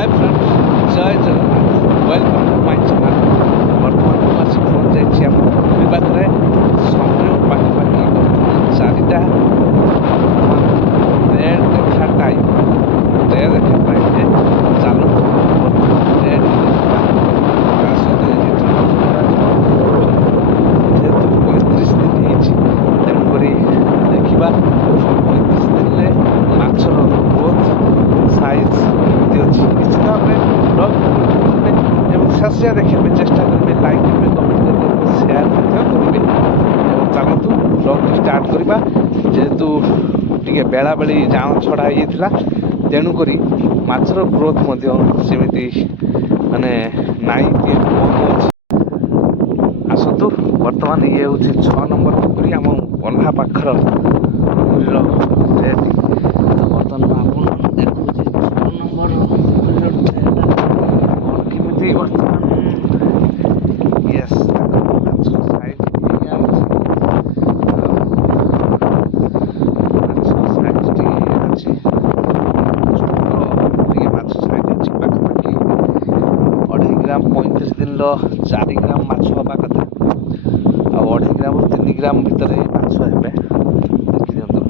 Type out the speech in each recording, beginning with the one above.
हाय friends, जय Jagannath, welcome to my channel. बर्तमान ମୁଁ ଆସି ପହଞ୍ଚାଇଛି ଆମ ପୁରୀ ପାଖରେ। ସମୟ ପାଖାପାଖି ବର୍ତ୍ତମାନ 4ଟା। ରେଟ୍ ଦେଖା ଟାଇମ୍ ରେଟ୍ ଦେଖା ପାଇଁ ଯେ ଚାଲନ୍ତୁ ବର୍ତ୍ତମାନ ରେଟ୍ ଦେଖିବା। ଯେହେତୁ 35 ଦିନ ହେଇଛି, ତେଣୁକରି ଦେଖିବା 35 ଦିନରେ ମାଛର ଗ୍ରୋଥ୍ ସାଇଜ୍ କେମିତି ଅଛି। ନିଶ୍ଚିତ ଭାବରେ ବ୍ଲଗ୍ କରିବେ ଏବଂ ଶେଷ ଦେଖିବା ପାଇଁ ଚେଷ୍ଟା କରିବେ। ଲାଇକ୍ କରିବେ, କମେଣ୍ଟ କରିବେ, ସେୟାର ମଧ୍ୟ କରିବେ। ଏବଂ ଚାଲନ୍ତୁ ବ୍ଲଗ୍ଟି ଷ୍ଟାର୍ଟ କରିବା। ଯେହେତୁ ଟିକେ ବେଳାବେଳି ଜାଁଳ ଛଡ଼ା ହେଇଯାଇଥିଲା, ତେଣୁକରି ମାଛର ଗ୍ରୋଥ୍ ମଧ୍ୟ ସେମିତି ମାନେ ନାଇଁ, ଟିକେ କମ୍ ଅଛି। ଆସନ୍ତୁ, ବର୍ତ୍ତମାନ ଇଏ ହେଉଛି 6 ନମ୍ବର ପୋଖରୀ, ଆମ ପଲ୍ହା ପାଖର ପୋଖରୀର ରେଟ୍। ବର୍ତ୍ତମାନ ମୁଁ ଆପଣଙ୍କୁ ଦେଖୁଛି 6 ନମ୍ବର ପୋଖରୀର ଟ୍ରେଟା କ'ଣ କେମିତି ବର୍ତ୍ତମାନ। ୟେସ୍, ମାଛ ସାଇଜ୍ ଏଇଆ ଅଛି। ମାଛ ସାଇଜ୍ ଟିକେ ଅଛି, ଛୋଟ ଟିକେ ମାଛ ସାଇଜ୍ ଅଛି। ପାଖାପାଖି 2.5 ଗ୍ରାମ 35 ଦିନର 4 ଗ୍ରାମ ମାଛ ହେବା କଥା, ଆଉ 2.5 ଗ୍ରାମରୁ 3 ଗ୍ରାମ ଭିତରେ ମାଛ ହେବେ। ଦେଖିଦିଅନ୍ତୁ,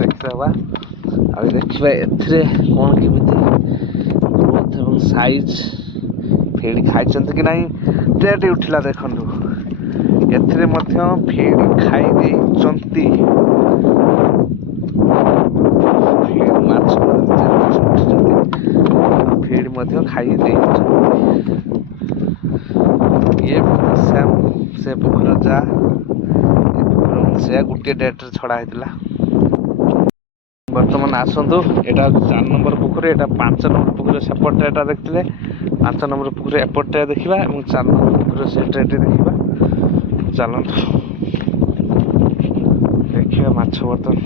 ଦେଖିଦେବା ଆଉ ଦେଖିବା ଏଥିରେ କ'ଣ କେମିତି ଗ୍ରୋଥ୍ ଏବଂ ସାଇଜ୍। ଫିଡ୍ ଖାଇଛନ୍ତି କି ନାହିଁ, ଟ୍ରେଟି ଉଠିଲା ଦେଖନ୍ତୁ। ଏଥିରେ ମଧ୍ୟ ଫିଡ୍ ଖାଇ ଦେଇଛନ୍ତି। ମାଛ ଉଠିଛନ୍ତି, ଫିଡ୍ ମଧ୍ୟ ଖାଇ ଦେଇଛନ୍ତି। ଇଏ ମଧ୍ୟ ସେମ୍, ସେ ପୋଖରୀର ଯାହା ସେ ଗୋଟିଏ ଡେଟ୍ରେ ଛଡ଼ା ହେଇଥିଲା। ବର୍ତ୍ତମାନ ଆସନ୍ତୁ, ଏଇଟା 4 ନମ୍ବର ପୋଖରୀ, ଏଇଟା 5 ନମ୍ବର ପୋଖରୀର ସେପଟେ ଏଇଟା ଦେଖିଥିଲେ। 5 ନମ୍ବର ପୋଖରୀ ଏପଟେ ଦେଖିବା ଏବଂ 4 ନମ୍ବର ପୋଖରୀର ସେ ଟ୍ରେଟି ଦେଖିବା। ଚାଲନ୍ତୁ ଦେଖିବା ମାଛ ବର୍ତ୍ତମାନ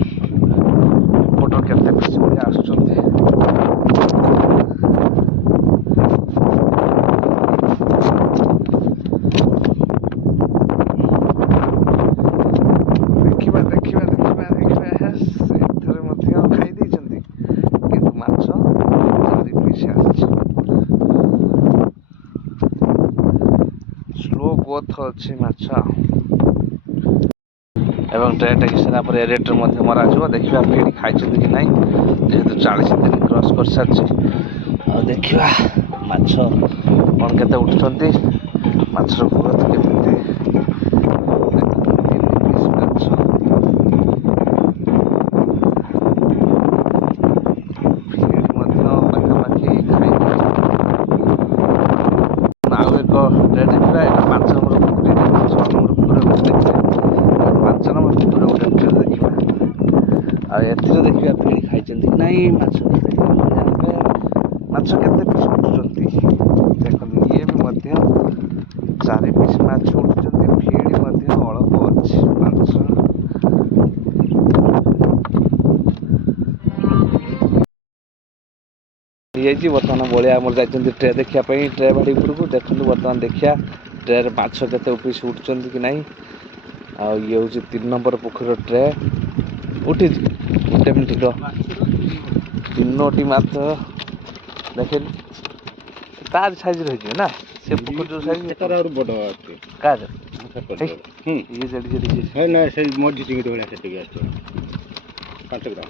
ଏପଟ କେତେ ପିସ୍ ଭଳିଆ ଆସୁଛନ୍ତି। ଦେଖିବା ଦେଖିବା ଦେଖିବା ଦେଖିବା। ଏଥିରେ ମଧ୍ୟ ଖାଇ ଦେଇଛନ୍ତି, କିନ୍ତୁ ମାଛ 4 ପିସ୍ ଆସିଛି। ସ୍ଲୋ ଗ୍ରୋଥ୍ ଅଛି ମାଛ। ଏବଂ ଟ୍ରେଟ୍ ହେଇସାରିଲା ପରେ ରେଟ୍ରେ ମଧ୍ୟ ମରାଯିବ। ଦେଖିବା ଫିଡ୍ ଖାଇଛନ୍ତି କି ନାହିଁ, ଯେହେତୁ 40 ଦିନ କ୍ରସ୍ କରିସାରିଛି। ଆଉ ଦେଖିବା ମାଛ କ'ଣ କେତେ ଉଠୁଛନ୍ତି, ମାଛର ଗ୍ରୋଥ୍ କେମିତି। ଆଉ ଏକ ଟ୍ରେଟ୍ ଦେଖିବା, ଏଇଟା 5 ନମ୍ବର ପୋଖରୀ, 6 ନମ୍ବର ପୋଖରୀ ଦେଖିବା, 5 ନମ୍ବର ପୋଖରୀ ଗୋଟେ ଟ୍ରେଟ୍ ଦେଖିବା। ଆଉ ଏଥିରେ ଦେଖିବା ଫିଡ୍ ଖାଇଛନ୍ତି କି ନାହିଁ, ମାଛ କେତେ ମାଛ କେତେ ପିସ୍ ଉଠୁଛନ୍ତି ଦେଖନ୍ତୁ। ଇଏ ବି ମଧ୍ୟ 4 ପିସ୍ ମାଛ ଉଠୁଛନ୍ତି। ଫିଡ୍ ମଧ୍ୟ ଅଳ୍ପ ଅଛି। ମାଛ ହେଇଯାଇଛି। ବର୍ତ୍ତମାନ ବଳିଆ ଆମର ଯାଇଛନ୍ତି ଟ୍ରେ ଦେଖିବା ପାଇଁ, ଟ୍ରେ ବାଡ଼ି ଉପରକୁ। ଦେଖନ୍ତୁ ବର୍ତ୍ତମାନ ଦେଖିବା ଟ୍ରେରେ ମାଛ କେତେ ପିସ୍ ଉଠୁଛନ୍ତି କି ନାହିଁ। ଆଉ ଇଏ ହେଉଛି 3 ନମ୍ବର ପୋଖରୀର ଟ୍ରେ। ଉଠିଛି 1 ମିନିଟ୍ ର 3ଟି ମାଛ ଦେଖେନି, ତାର ସାଇଜ୍ର ହେଇଯିବ ନା ସେ ପୋଖରୀ ଯେଉଁ ସାଇଜ୍ ବଡ଼ ଅଛି। କାହାର ଇଏ ଇଏ ଯେଡ଼ି ଯେଡ଼ି ନା ସେ ମଝି ଚିଙ୍ଗିଡ଼ି ଭଳିଆ ସେତିକି ଆସିବ 5 ଗ୍ରାମ।